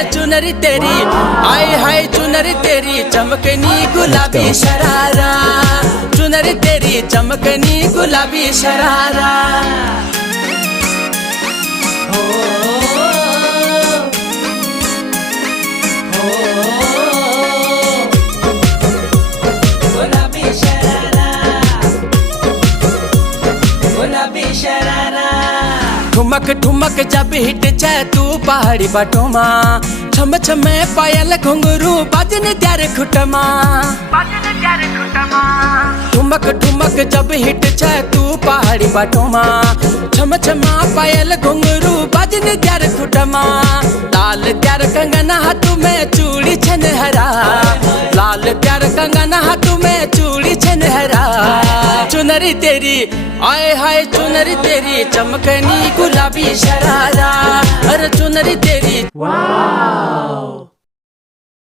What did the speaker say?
अरे चुनरी तेरी आए हाय चुनरी तेरी चमकनी गुलाबी शरारा, चुनरी तेरी चमकनी गुलाबी शरारा। गुलाबी शरारा, गुलाबी शरारा। ठुमक ठुमक जब हिट जाए तू पहाड़ी बाटोमा, छम छमे पायल घुंघरू बाजने त्यारे खुटमा, बाजने त्यारे खुटमा। ठुमक ठुमक जब हिट जाए तू पहाड़ी बाटोमा, छम छमा पायल घुंघरू बाजने त्यारे खुटमा। लाल त्यार कंगना हाथों में चूड़ी छनहरा, लाल त्यार कंगना हाथों में चूड़ी छनहरा। चुनरी तेरी आए हाय चुनरी तेरी चमकनी गुलाबी शरारा, अरे चुनरी तेरी वाह।